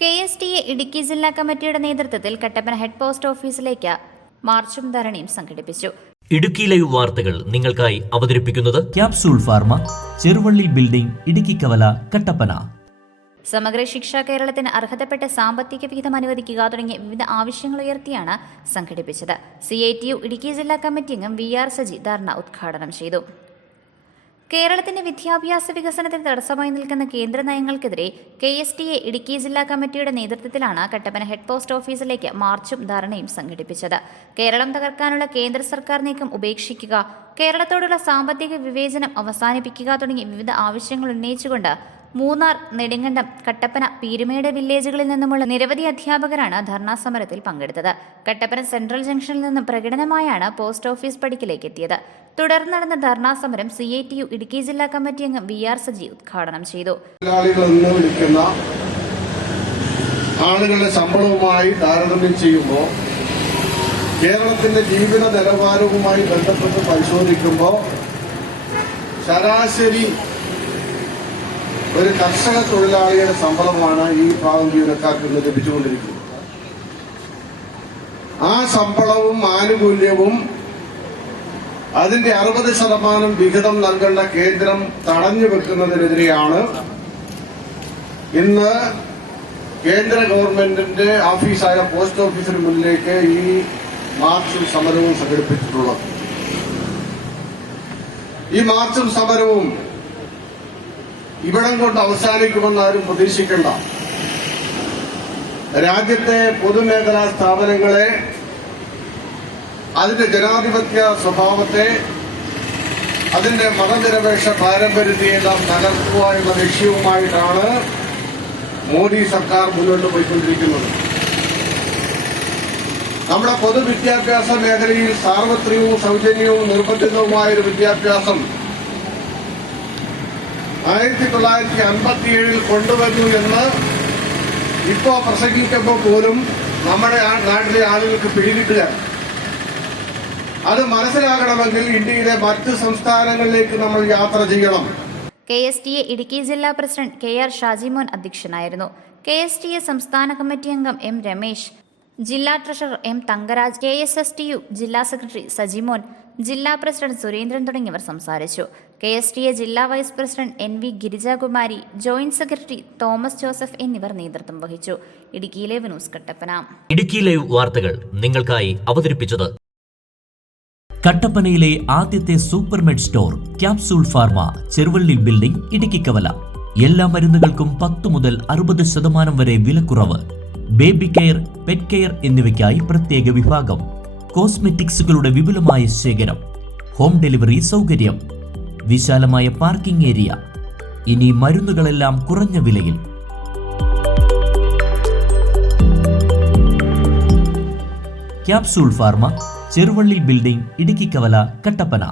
KSTA Idukki ജില്ലാ കമ്മിറ്റിയുടെ നേതൃത്വത്തിൽ കട്ടപ്പന ഹെഡ് പോസ്റ്റ് ഓഫീസിലേക്ക് മാർച്ചും ധരണിയും സംഘടിപ്പിച്ചു. ഇടുക്കി ലൈവ് വാർത്തകൾ നിങ്ങൾക്കായി അവതരിപ്പിക്കുന്നത് capsule pharma, Cheruvally building, Idukki കവല, കട്ടപ്പന. സമഗ്ര ശിക്ഷ കേരളത്തിന് അർഹതപ്പെട്ട സാമ്പത്തിക വിഹിതം അനുവദിക്കുക തുടങ്ങിയ വിവിധ ആവശ്യങ്ങൾ ഉയർത്തിയാണ് സംഘടിപ്പിച്ചത്. CITU ഇടുക്കി ജില്ലാ കമ്മിറ്റി അംഗം VR സജി ധർണ ഉദ്ഘാടനം ചെയ്തു. കേരളത്തിന്റെ വിദ്യാഭ്യാസ വികസനത്തിന് തടസ്സമായി നിൽക്കുന്ന കേന്ദ്ര നയങ്ങൾക്കെതിരെ KSTA ഇടുക്കി ജില്ലാ കമ്മിറ്റിയുടെ നേതൃത്വത്തിലാണ് കട്ടപ്പന ഹെഡ് പോസ്റ്റ് ഓഫീസിലേക്ക് മാർച്ചും ധർണയും സംഘടിപ്പിച്ചത്. കേരളം തകർക്കാനുള്ള കേന്ദ്ര സർക്കാർ നീക്കം ഉപേക്ഷിക്കുക, കേരളത്തോടുള്ള സാമ്പത്തിക വിവേചനം അവസാനിപ്പിക്കുക തുടങ്ങിയ വിവിധ ആവശ്യങ്ങൾ ഉന്നയിച്ചുകൊണ്ട് മൂന്നാർ, നെടുങ്കണ്ടം, കട്ടപ്പന, പീരുമേട് വില്ലേജുകളിൽ നിന്നുമുള്ള നിരവധി അധ്യാപകരാണ് ധർണാ സമരത്തിൽ പങ്കെടുത്തത്. കട്ടപ്പന സെൻട്രൽ ജംഗ്ഷനിൽ നിന്നും പ്രകടനമായാണ് പോസ്റ്റ് ഓഫീസ് പടിക്കലേക്ക് എത്തിയത്. തുടർന്ന് നടന്ന ധർണാ സമരം CITU ഇടുക്കി ജില്ലാ കമ്മിറ്റി അംഗം VR സജി ഉദ്ഘാടനം ചെയ്തു. ആളുകളുടെ ശമ്പളവുമായി താരതമ്യം ചെയ്യുമ്പോൾ കേരളത്തിന്റെ ജീവിത നിലവാരവുമായി ബന്ധപ്പെട്ട് പരിശോധിക്കുമ്പോൾ ശരാശരി ഒരു കർഷക തൊഴിലാളിയുടെ ശമ്പളമാണ് ഈ പാവം ജീവനക്കാർക്ക് ഇന്ന് ലഭിച്ചുകൊണ്ടിരിക്കുന്നത്. ആ ശമ്പളവും ആനുകൂല്യവും അതിന്റെ 60% വിഹിതം നൽകേണ്ട കേന്ദ്രം തടഞ്ഞു വെക്കുന്നതിനെതിരെയാണ് ഇന്ന് കേന്ദ്ര ഗവൺമെന്റിന്റെ ഓഫീസായ പോസ്റ്റ് ഓഫീസിന് മുന്നിലേക്ക് ഈ മാർച്ചും സമരവും സംഘടിപ്പിച്ചിട്ടുള്ളത്. ഈ മാർച്ചും സമരവും ഇവിടം കൊണ്ട് അവസാനിക്കുമെന്ന് ആരും പ്രതീക്ഷിക്കേണ്ട. രാജ്യത്തെ പൊതുമേഖലാ സ്ഥാപനങ്ങളെ, അതിന്റെ ജനാധിപത്യ സ്വഭാവത്തെ, അതിന്റെ മതനിരപേക്ഷ പാരമ്പര്യത്തെയെല്ലാം തകർക്കുക എന്ന ലക്ഷ്യവുമായിട്ടാണ് മോദി സർക്കാർ മുന്നോട്ട് പോയിക്കൊണ്ടിരിക്കുന്നത്. നമ്മുടെ പൊതുവിദ്യാഭ്യാസ മേഖലയിൽ സാർവത്രികവും സൗജന്യവും നിർബന്ധിതവുമായൊരു വിദ്യാഭ്യാസം 1957 കൊണ്ടുവന്നു എന്ന് ഇപ്പോ പ്രസംഗിക്കുമ്പോൾ പോലും നമ്മുടെ നാട്ടിലെ ആളുകൾക്ക് പിടികിട്ടുക. അത് മനസ്സിലാകണമെങ്കിൽ ഇന്ത്യയിലെ മറ്റ് സംസ്ഥാനങ്ങളിലേക്ക് നമ്മൾ യാത്ര ചെയ്യണം. KSTA ഇടുക്കി ജില്ലാ പ്രസിഡന്റ് KR ഷാജിമോൻ അധ്യക്ഷനായിരുന്നു. KSTA സംസ്ഥാന കമ്മിറ്റി അംഗം M രമേശ്, ജില്ലാ ട്രഷറർ M തങ്കരാജ്, KSSTU ജില്ലാ സെക്രട്ടറി സജിമോൻ, ജില്ലാ പ്രസിഡന്റ് സുരേന്ദ്രൻ തുടങ്ങിയവർ സംസാരിച്ചു. KSTA ജില്ലാ vice president NV Girijakumari, joint secretary Thomas Joseph എന്നിവർ നേതൃത്വം വഹിച്ചു. Idukki live news Kattappana. Idukki live വാർത്തകൾ നിങ്ങൾക്കായി അവതരിപ്പിച്ചത് കട്ടപ്പനയിലെ ആദ്യത്തെ supermed store capsule pharma, Cheruvally building, Idukki Kavala. എല്ലാ മരുന്നുകൾക്കും 10 മുതൽ 60% വരെ വിലക്കുറവ്. ബേബി കെയർ, പെറ്റ് കെയർ എന്നിവയ്ക്കായി പ്രത്യേക വിഭാഗം. കോസ്മെറ്റിക്സുകളുടെ വിപുലമായ ശേഖരം. ഹോം ഡെലിവറി സൗകര്യം. വിശാലമായ പാർക്കിംഗ് ഏരിയ. ഇനി മരുന്നുകളെല്ലാം കുറഞ്ഞ വിലയിൽ. Capsule pharma, Cheruvally building, Idukki കവല, കട്ടപ്പന.